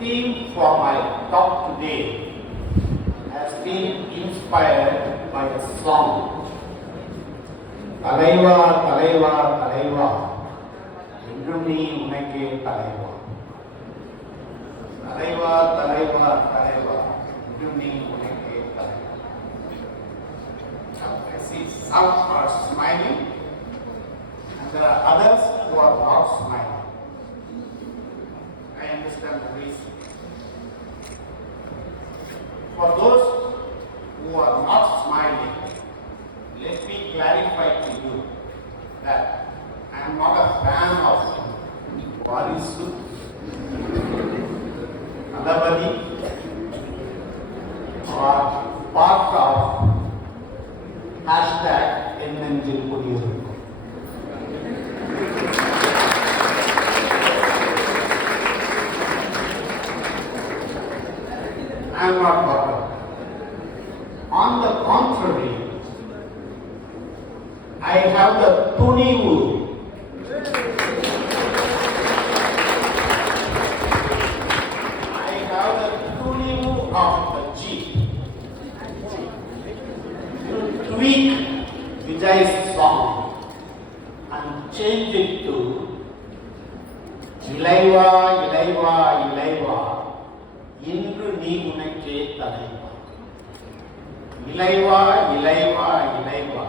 theme for my talk today has been inspired by a song. Talaiva, Talaiva, Talaiva, Endrum nee unakku Talaiva. Talaiva, Talaiva, Talaiva, Endrum nee unakku Talaiva. I see some are smiling and there are others who are not smiling. I understand the reason. For those who are not smiling, let me clarify to you that I am not a fan of Varisu, Alabadi, or part of #NNJPudiyirukkum. I am not part of that. On the contrary, I have the tunivu. I have the tunivu of the Jeep. To tweak Vijay's song and change it to Ilaiva, Ilaiva, Ilaiva, Indru nee unakke Talaiva. Ilaiva, Ilaiva, Ilaiva,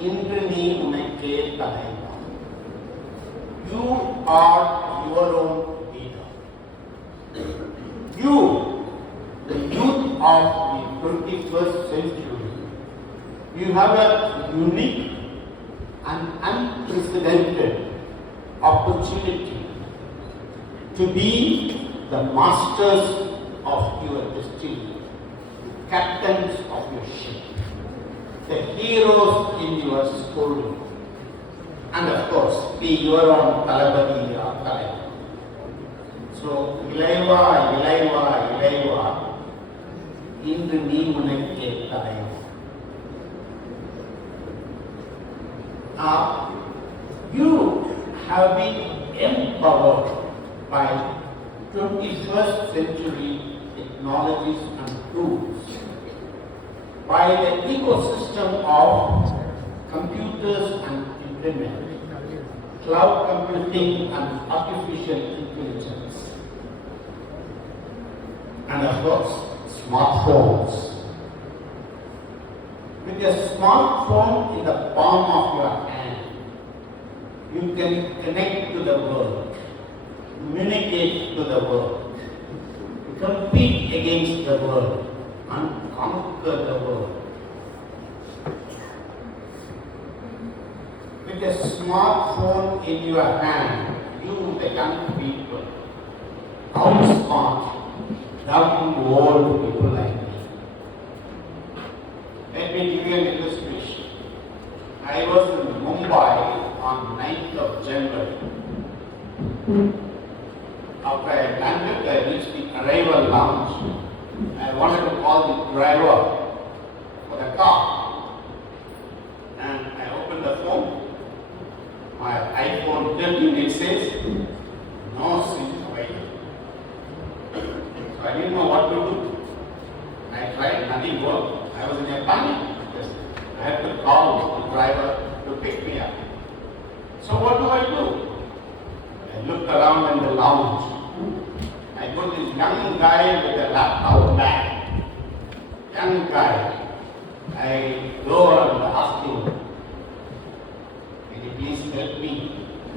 Indru nee unakke Talaiva. You are your own leader. You, the youth of the 21st century, you have a unique and unprecedented opportunity to be the masters of your destiny, captains of your ship, the heroes in your story, and of course, be your own Talabadi or Talaiva. So, Ilaiva, Ilaiva, Ilaiva, Indru nee unakke Talaiva. Now, you have been empowered by 21st century technologies and tools, by the ecosystem of computers and internet, cloud computing and artificial intelligence, and of course, smartphones. With a smartphone in the palm of your hand, you can connect to the world, communicate to the world, compete against the world, and conquer the world. With a smartphone in your hand, you, the young people, outsmart young old people like me. Let me give you an illustration. I was in Mumbai on 9th of January. After I landed, I reached the arrival lounge. I wanted to call the driver for the car. And I opened the phone. My iPhone 13, it says, no SIM available. So I didn't know what to do. I tried, nothing worked. I was in a panic. I had to call the driver to pick me up. So what do? I looked around in the lounge. I got this young guy with a laptop bag. Young guy. I go and ask him, can you please help me?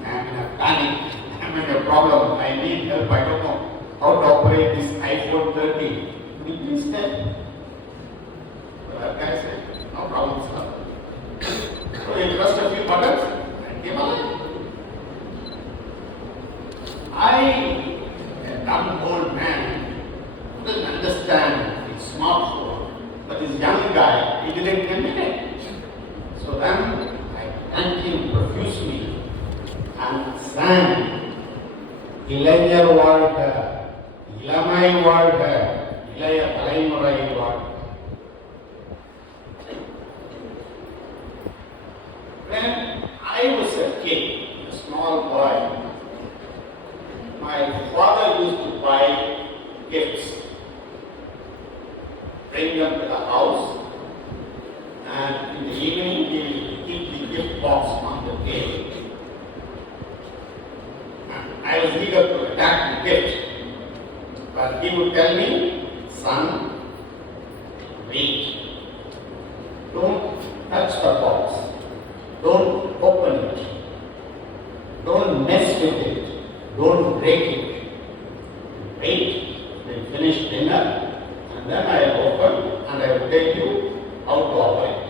I am in a panic. I am in a problem. I need help. I don't know how to operate this iPhone 13. Can you please help? So that guy said, no problem, sir. So he pressed a few buttons and came alive. A dumb old man couldn't understand his smartphone, but this young guy, he didn't communicate. So then I thanked him profusely and sang, Ilainyar வாழ்க, இளமை வாழ்க, இளைய தலைமுறை வாழ்க. When I was a kid, a small boy, my father used to buy gifts, bring them to the house, and in the evening he will keep the gift box on the table. And I was eager to attack the gift, but he would tell me, son, wait. Don't touch the box. Don't open it. Don't mess with it. Don't break it. Wait. We'll finish dinner and then I will open and I will tell you how to operate.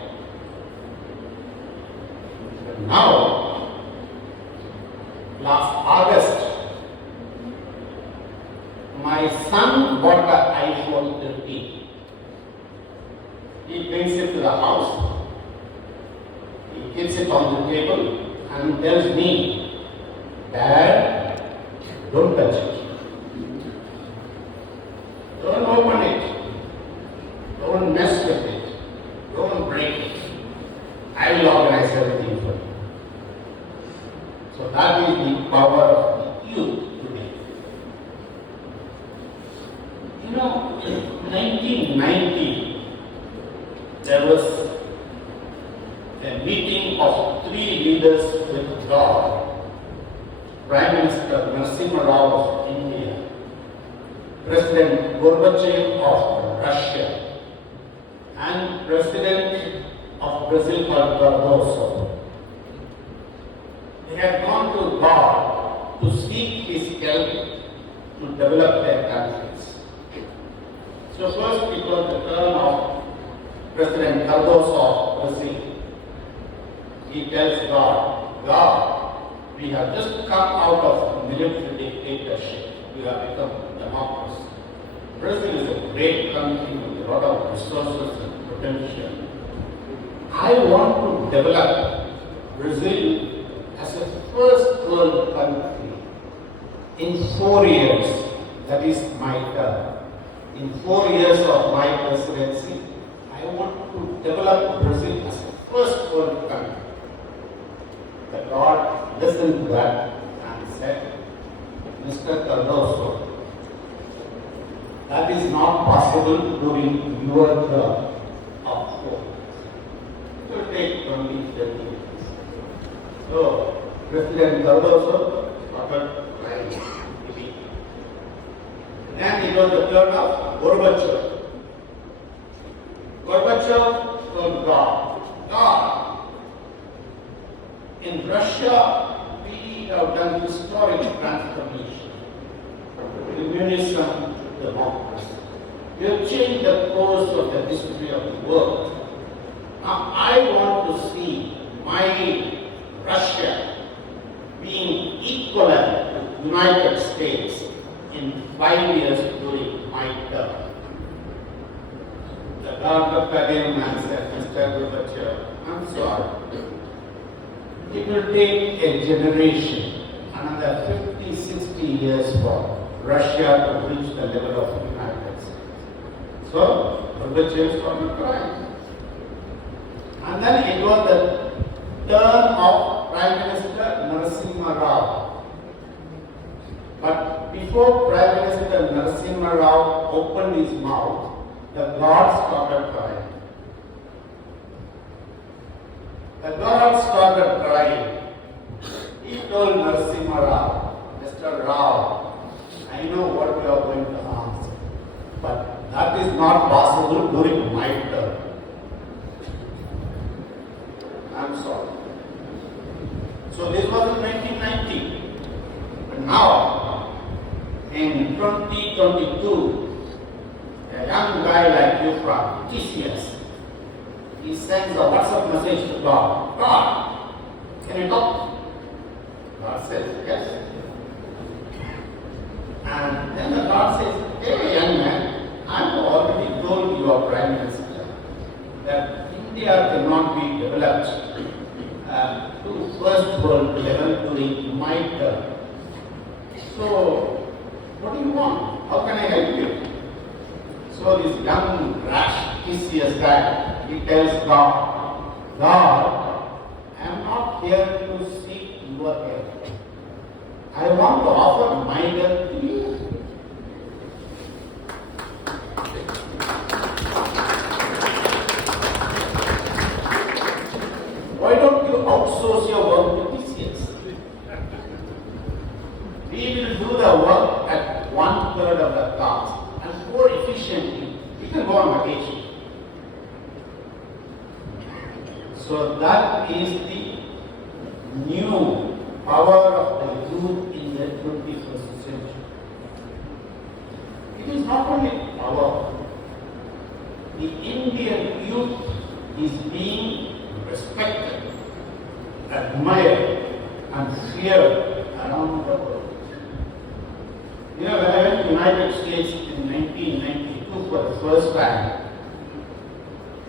But now, last August, my son bought an iPhone 13. He brings it to the house, he keeps it on the table and tells me, Dad, don't touch it. Don't open it. Don't mess with it. Don't break it. I will organize everything for you. So that is the power of the youth today. You know, in 1990, there was a meeting of 3 leaders with God. Prime Minister Narasimha Rao of India, President Gorbachev of Russia, and President of Brazil called Cardoso. They had gone to God to seek His help to develop their countries. So first it was the turn of President Cardoso of Brazil. He tells God, God, we have just come out of military dictatorship. We have become democracy. Brazil is a great country with a lot of resources and potential. I want to develop Brazil as a first world country in 4 years. That is my term. In 4 years of my presidency, I want to develop Brazil as a first world country. The God listened to that and said, Mr. Cardoso, that is not possible during your term of 4 years. It will take 20, 30 years. So, President Cardoso started crying. Then it was the turn of Gorbachev. Gorbachev told God, God, in Russia we have done historic transformation. Communism to democracy. We have changed the course of the history of the world. Now I want to see my Russia being equivalent to the United States in 5 years during my term. The God looked at him and said, Mr. Gorbachev, I'm sorry. It will take a generation, another 50, 60 years for Russia to reach the level of the United States. So, Gorbachev started crying. And then it was the turn of Prime Minister Narasimha Rao. But before Prime Minister Narasimha Rao opened his mouth, the God started crying. The God started crying. He told Narasimha Rao, Mr. Rao, I know what you are going to answer, but that is not possible during my term. I'm sorry. So this was in 1990. But now, in 2022, a young guy like you from TCS, he sends a WhatsApp message to God. God, can you talk? God says, yes. And then the God says, hey young man, I've already told your Prime Minister that India cannot be developed to first world level during my term. So, what do you want? How can I help you? So this young rash TCS guy, he tells God, God, I am not here to seek your help. I want to offer my help to you. outsource your work to TCS. We will do the work at 1/3 of the cost and more efficiently. You can go on vacation. So that is the new power of the youth in the 21st century. It is not only power. The Indian youth is being respected, admired, and feared around the world. You know, when I went to the United States in 1992 for the first time,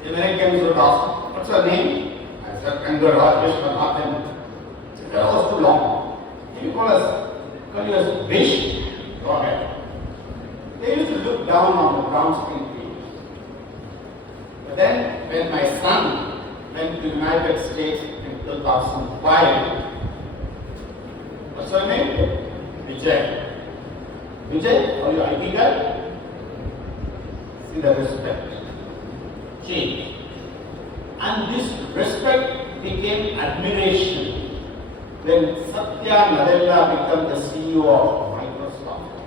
the Americans would ask, "What's your name?" I said, "Karur, Vishwanathan." That was too long. Can you call us Vish? Go ahead. They used to look down on the brown skin people. But then, when my son went to the United States in 2005, what's your name? Vijay. Vijay, are you IT guy? See the respect. Change. And this respect became admiration when Satya Nadella became the CEO of Microsoft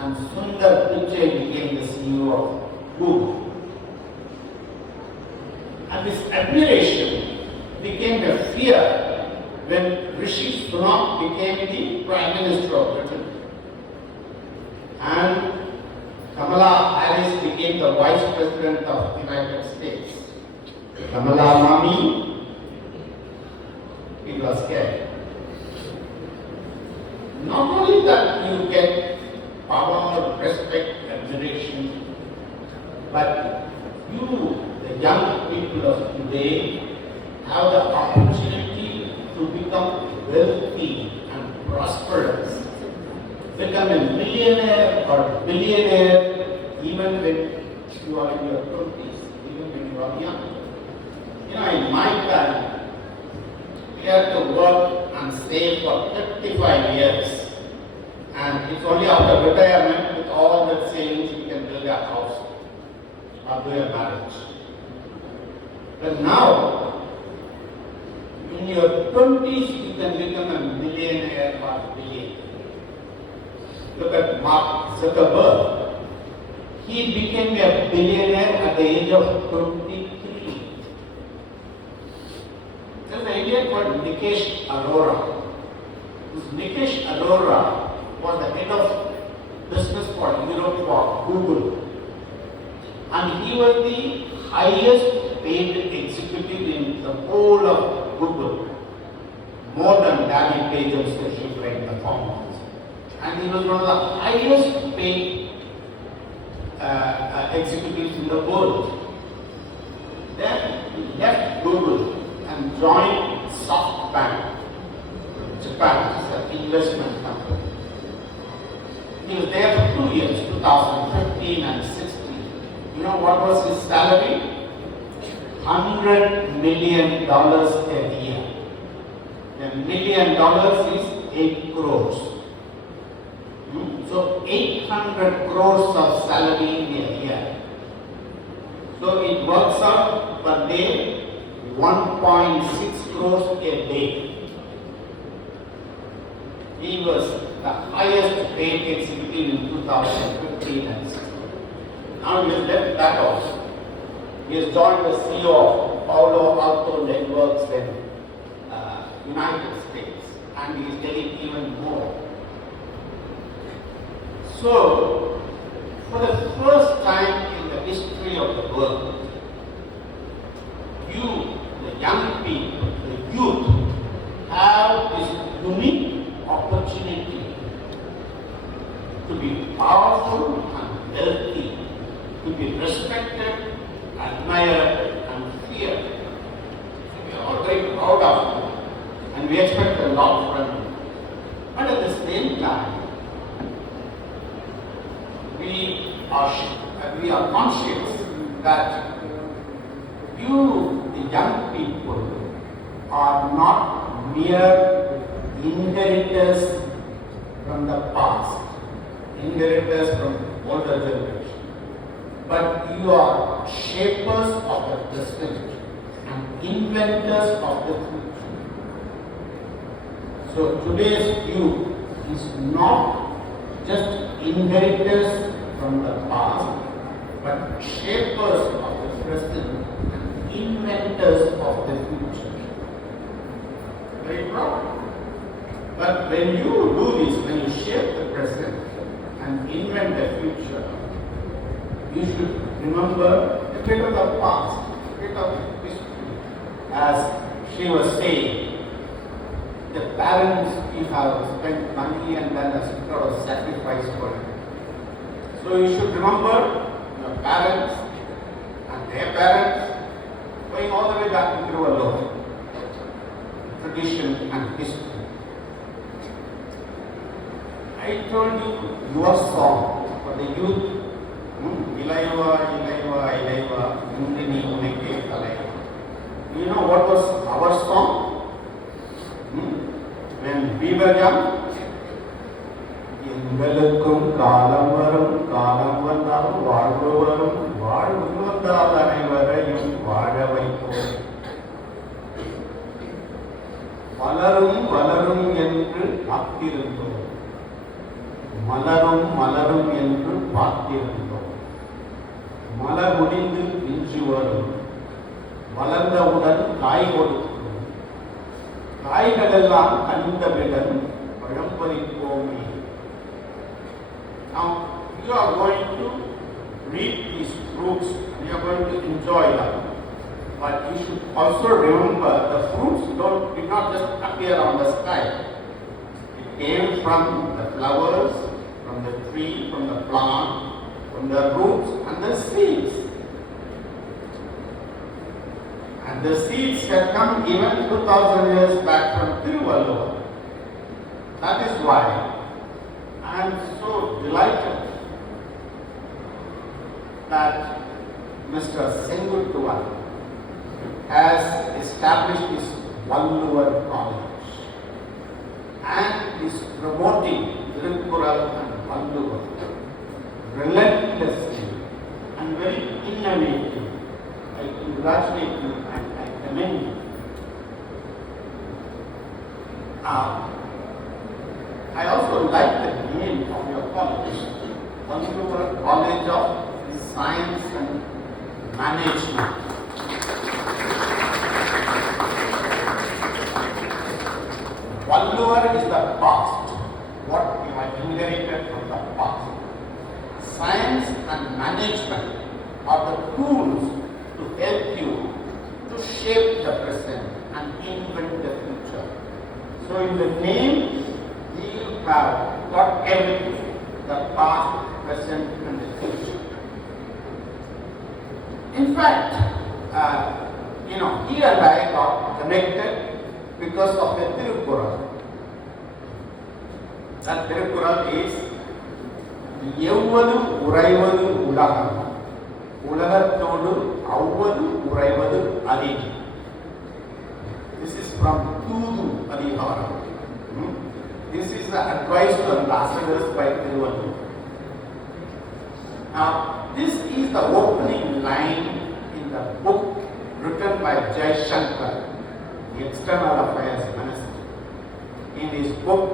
and Sundar Pichai became the CEO of Google. And this admiration became a fear when Rishi Sunak became the Prime Minister of Britain. And Kamala Harris became the Vice President of the United States. Kamala Mami, people are scared. Not only that you get power, respect, admiration, but you, the young people of today, have the opportunity to become wealthy and prosperous, become a millionaire or billionaire even when you are in your 20s, even when you are young. You know, in my time, we had to work and save for 35 years. And it's only after retirement, with all that savings, we can build a house or do a marriage. But now, in your 20s, you can become a millionaire or billionaire. Look at Mark Zuckerberg. He became a billionaire at the age of 23. There's an Indian called Nikesh Arora. This Nikesh Arora was the head of business for Europe for Google. And he was the highest paid executive in the whole of Google. More than Larry Page and Sergey Brin, the founders. And he was one of the highest paid executives in the world. Then he left Google and joined SoftBank, Japan, it's an investment company. He was there for 2 years, 2015 and 16. You know what was his salary? $100 million a year. $1 million is 8 crores. So 800 crores of salary in a year. So it works out per day 1.6 crores a day. He was the highest paid executive in 2015 and 16. Now he has left that also. He has joined the CEO of Palo Alto Networks in United States, and he is getting even more. So, for the first time in the history of the world, you, the young people, the youth, have this unique opportunity to be powerful and wealthy, to be respected, admired, and feared. So we are all very proud of you, and we expect a lot from you. But at the same time, we are conscious that you, the young people, are not mere inheritors from the past, inheritors from older generation, but you are shapers of the present and inventors of the future. So today's youth is not just inheritors from the past, but shapers of the present and inventors of the future. Very proud. But when you do this, when you shape the present and invent the future, you should remember a bit of the past, a bit of history. As she was saying, the parents, you have spent money and then a sort of sacrifice for it. So you should remember your parents and their parents, going all the way back to Valluvar, tradition and history. I told you your song for the youth. Ilaiva, Ilaiva, Ilaiva, Mundini Uneke Kalaiva. You know what was our song? When we were young, எங்களுக்கும் காலம் வரும் காலம் வந்தால் வாழ்வு வரும் வாழ்வு வந்தால் அனைவரையும் வாழ வைப்போம் வளரும் வளரும் என்று காத்திருந்தோம் மலரும் மலரும் என்று பார்த்திருந்தோம் மலர் முடிந்து பிஞ்சு வரும் வளர்ந்தவுடன் காய் கொடுக்கும் காய்களெல்லாம் கனிந்தவுடன் பழம் பறிப்போமே. Now you are going to reap these fruits and you are going to enjoy them. But you should also remember the fruits did not just appear on the sky. It came from the flowers, from the tree, from the plant, from the roots and the seeds. And the seeds had come even 2000 years back from Valluvar. That is why I am so delighted that Mr. Senguttuvan has established this Valluvar College and is promoting Tirukkural and Valluvar relentlessly and very innovative. I congratulate you and I commend you. I also like the name of your college, Valluvar College of Science and Management. Valluvar is the past, what you have inherited from the past. Science and management are the tools to help you to shape the present and invent the future. So in the name, you have got everything, the past, present and the future. In fact, he and I got connected because of the Tirukkural. That Tirukkural is எவ்வது உறைவது உலகம் உலகத்தோடு அவ்வது உறைவது அறிவு. This is from Tudu Adiharam. This is the advice to ambassadors by Tiruvallur. Now, this is the opening line in the book written by Jai Shankar, the External Affairs Minister, in his book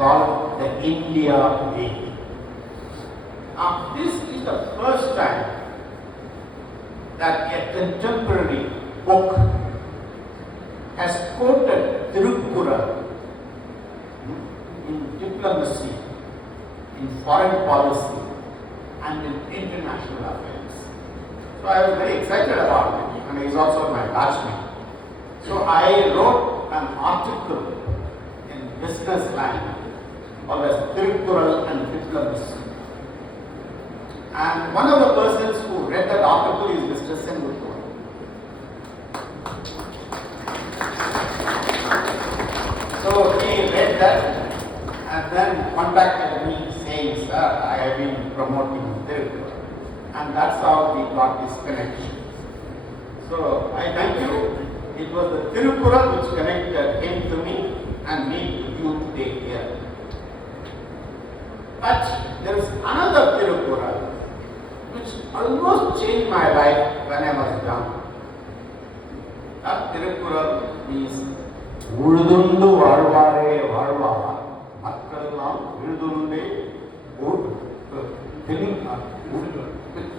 called The India Way. Now, this is the first time that a contemporary book has quoted Tirukkural in diplomacy, in foreign policy, and in international affairs. So I was very excited about it, and he is also my batchmate. So I wrote an article in business line called as Tirukkural and Diplomacy. And one of the persons who read that article is Mr. Senguttuvan. So he read that and then contacted me saying, "Sir, I have been promoting Tirukkural." And that's how we got this connection. So I thank you. It was the Tirukkural which connected him to me and me to you today here. But there is another Tirukkural which almost changed my life when I was young. That Tirukkural is உழுதுண்டு வாழ்வாரே வாழ்வார் மக்களெல்லாம் உழுதுண்டே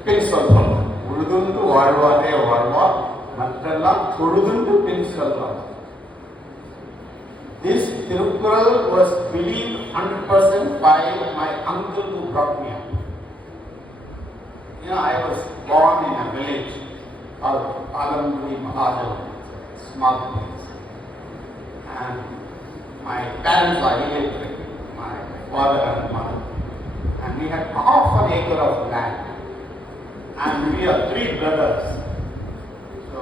பின் சொல்வார். உழுதுண்டு வாழ்வாரே வாழ்வார் மக்களெல்லாம் தொழுதுண்டு பின் சொல்வார். This Tirukkural was believed 100% by my uncle who brought me up. I was born in a village called Alamguri Mahajan, small place. And my parents are illiterate, my father and mother. And we had half an acre of land. And we are 3 brothers. So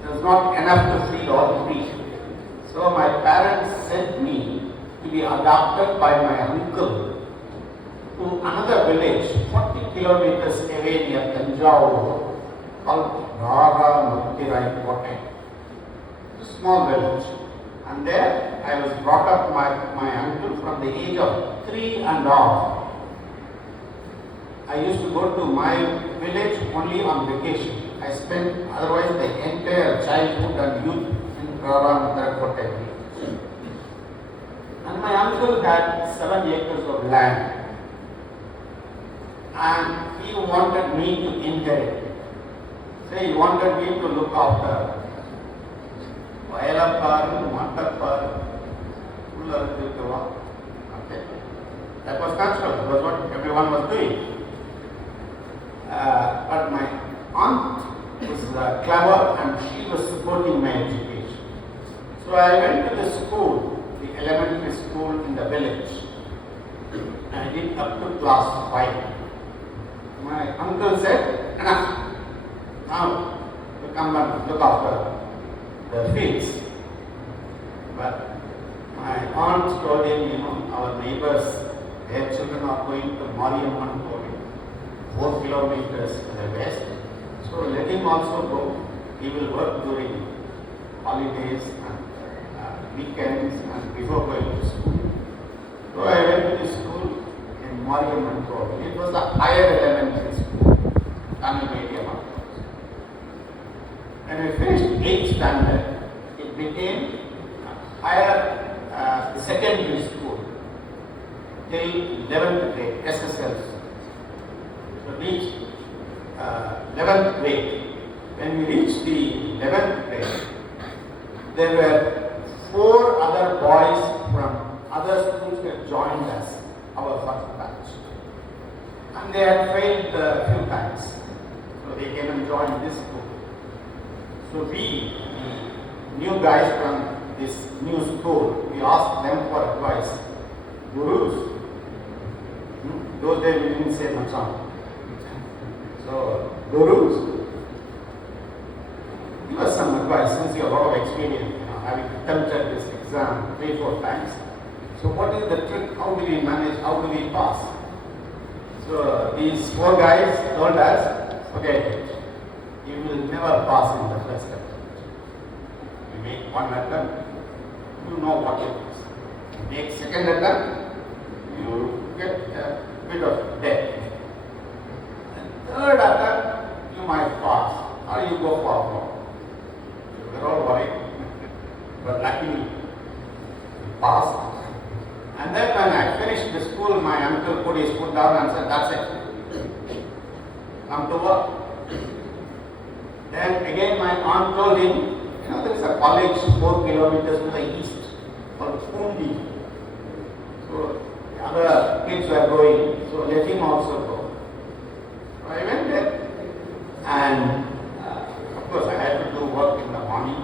there was not enough to feed all 3. So my parents sent me to be adopted by my uncle to another village 40 kilometers away near Tanjavur called Motivational. It's a small village. And there I was brought up by my uncle from the age of 3 and off. I used to go to my village only on vacation. I spent otherwise the entire childhood and youth in Karur. And my uncle had 7 acres of land. And he wanted me to inherit. So he wanted me to look after Valluvar, Motivational. Okay. That was natural. That was what everyone was doing. But my aunt was clever and she was supporting my education. So I went to the school, the elementary school in the village. I did up to class 5. My uncle said, enough, now you come and look after the fields. But my aunt told him, our neighbors, their children are going to Mariamman, 4 kilometers to the west. So let him also go. He will work during holidays and weekends and before going to school. So I went to the school in Mariamman. It was a higher elementary school, Tamil medium. When I finished 8th standard, it became higher secondary school till 11th grade, SSLC. So reached 11th grade. When we reached the 11th grade, there were 4 other boys from other schools that joined us, our first batch. And they had failed a few times. So they came and joined this school. So we, the new guys from this new school, we asked them for advice. Gurus, those days we didn't say much on. So, Gurus, give us some advice since you have a lot of experience, having attempted this exam 3-4 times. So what is the trick? How do we manage? How do we pass? So these 4 guys told us, okay, you will never pass in the first attempt. You make 1 attempt, you know what it is. You make 2nd attempt, you get a bit of debt. And 3rd attempt, you might pass or you go for more. So we're all worried, but luckily we passed. And then when I finished the school, my uncle put his foot down and said, that's it. Come to work. Then again my aunt told him, there is a college 4 kilometers to the east called Pundi. So the other kids were going, so let him also go. So I went there and of course I had to do work in the morning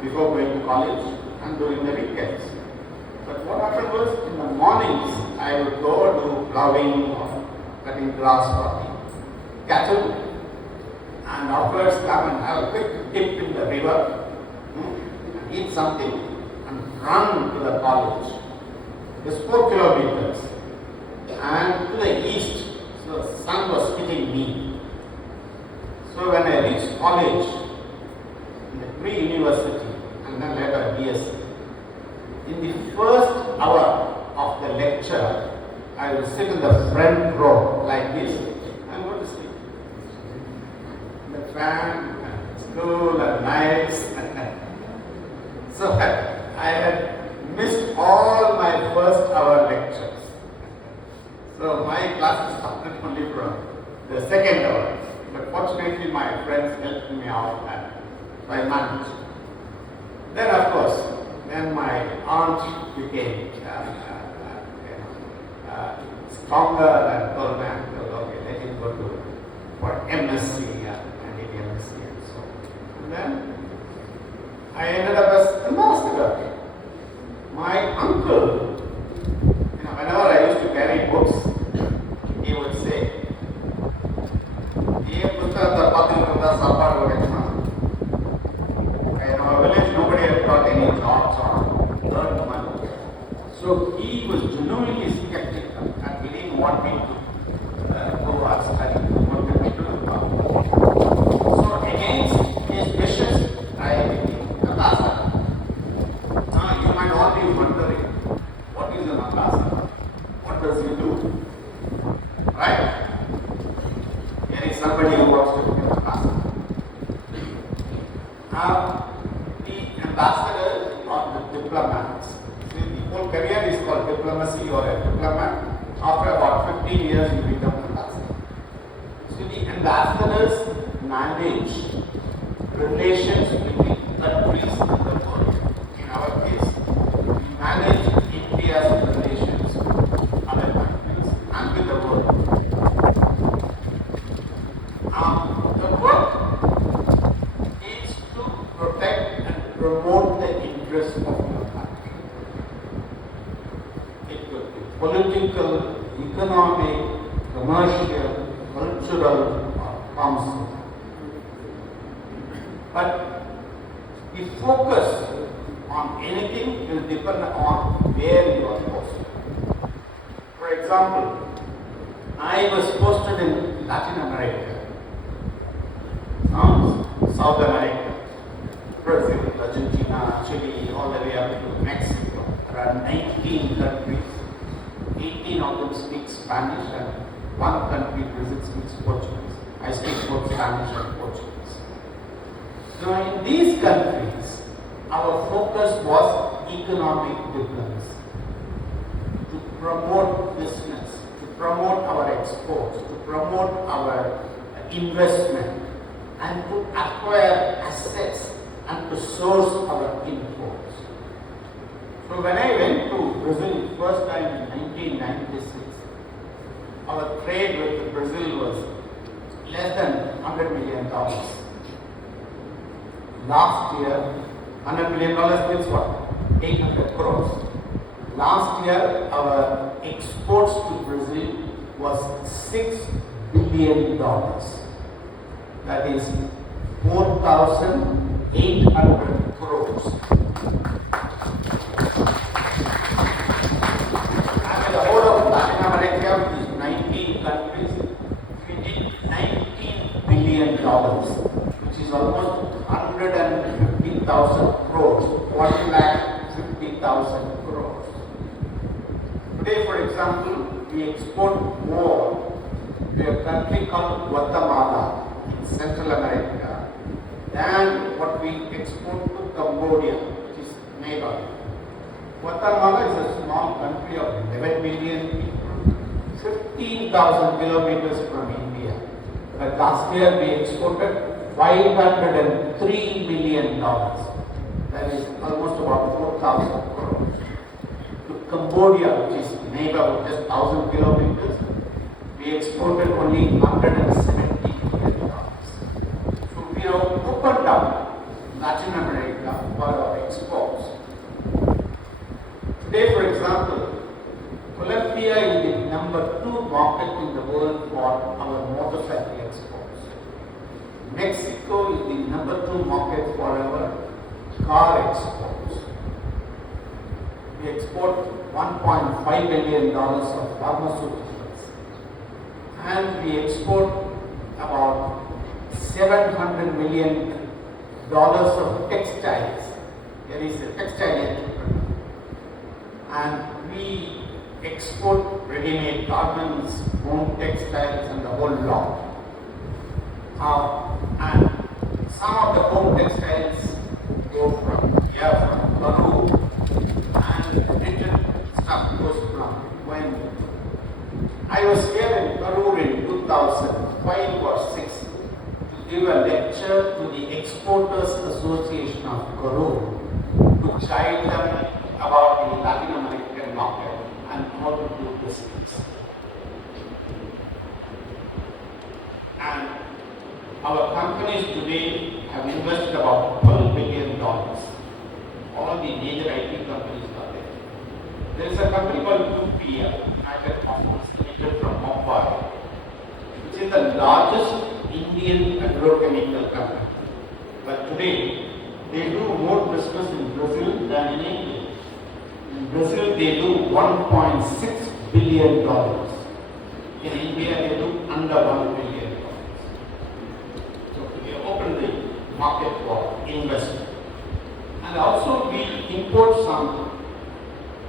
before going to college and during the weekends. But what happened was, in the mornings, I would go do plowing or cutting grass for the cattle, and afterwards come and have a quick dip in the river, and eat something, and run to the college. It's 4 kilometers, and to the east, so the sun was hitting me. So when I reached college, in the pre-university, and then later BSc, in the first hour of the lecture, I will sit in the front row like this and go to sleep. The fan, it's cool and nice. So So I had missed all my first hour lectures. So my classes started only from the second hour. But fortunately my friends helped me out and so I managed. Then of course, then my aunt became stronger and told me, okay, let him go to for MSc and did MSc and so on. And then I ended up as ambassador. My uncle, whenever I used to carry books, he would say, in our village, nobody had got any jobs or earned money. So he was genuinely skeptical and he didn't want me to go and study. He wanted me to So against his wishes, I became ambassador. Now you might all be wondering, what is an ambassador? What does he do? Right? Here is somebody who wants to become an ambassador. Now, the ambassadors or the diplomats. See, the whole career is called diplomacy or a diplomat. After about 15 years, you become an ambassador. So, the ambassadors manage relations between countries in the world. In our case, we manage India's relations with other countries and with the world. The work is to protect and promote the interests of your country. It could be political, economic, commercial, cultural, or council. But the focus on anything will depend on where you are posted. For example, I was posted in Latin America, South America, Brazil, Argentina, Chile, all the way up to Mexico. There are 19 countries. 18 of them speak Spanish and one country, Brazil, speaks Portuguese. I speak both Spanish and Portuguese. So in these countries, our focus was economic diplomacy, to promote business, to promote our exports, to promote our investment, and to acquire assets and to source our imports. So when I went to Brazil first time in 1996, our trade with Brazil was less than $100 million. Last year, $100 million means what? 800 crores. Last year, our exports to Brazil was $6 billion. That is 4,800 crores. And in the whole of Latin America, which is 19 countries, we did $19 billion, which is almost 150,000 crores, 1,50,000 crores. Today, for example, we export more to a country called Guatemala, Central America, than what we export to Cambodia, which is neighbor. Guatemala is a small country of 11 million people, 15,000 kilometers from India. But last year we exported $503 million. That is almost about 4,000 crores. To Cambodia, which is neighbor, just 1,000 kilometers, we exported only $170 million. So we have opened up Latin America for our exports. Today, for example, Colombia is the number 2 market in the world for our motorcycle exports. Mexico is the number 2 market for our car exports. We export $1.5 billion of pharmaceuticals, and we export about $700 million of textiles. There is a textile entrepreneur. And we export ready-made garments, home textiles, and the whole lot. And some of the home textiles go from here from Karur, and written stuff goes from when I was here in Karur in 2005 or 6 to give a lecture to the Exporters Association of Karur to guide them about the Latin American market and how to do business. And our companies today have invested about $12 billion. All the major IT companies are there. There is a company called UPL, United Office Limited from Mumbai, which is the largest Indian agrochemical company. But today, they do more business in Brazil than in India. In Brazil, they do $1.6 billion. In India, they do under $1 billion. So we open the market for investment. And also we import some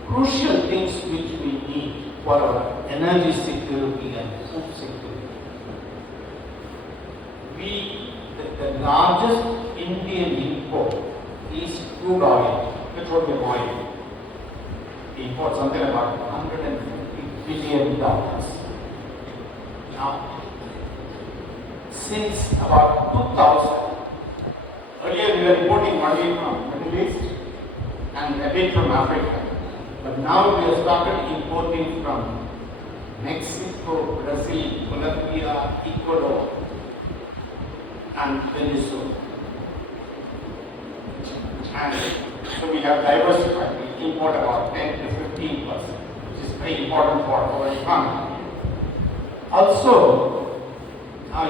crucial things which we need for our energy security and food security. The largest Indian import is crude oil, petroleum oil. We import something about $150 billion. Now, since about 2000, earlier we were importing money from Middle East and a bit from Africa. But now we have started importing from Mexico, Brazil, Colombia, Ecuador, and Venezuela. And so we have diversified. We import about 10 to 15%, which is very important for our economy. Also,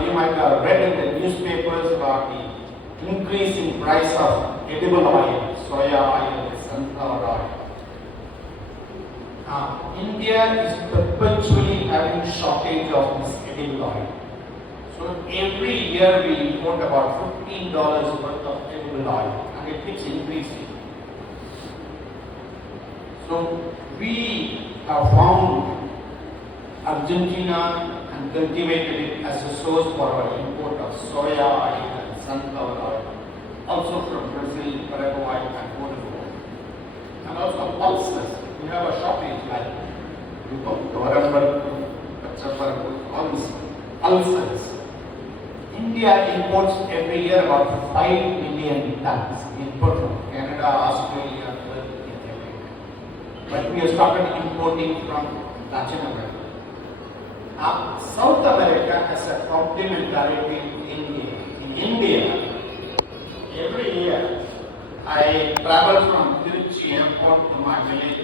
you might have read in the newspapers about the increase in price of edible oil, soya oil, sunflower oil. India is perpetually having shortage of this edible oil. So every year we import about $15 worth of edible oil, and it keeps increasing. So we have found Argentina and cultivated it as a source for our import of soya oil and sunflower oil, also from Brazil, Paraguay, and Uruguay. And also pulses. We have a shortage like all these pulses. India imports every year about 5 million tons. We import from Canada, Australia, Turkey, and America. But we have started importing from Latin America. South America has a complementarity in India. In India, every year I travel from Tiruchi airport to my village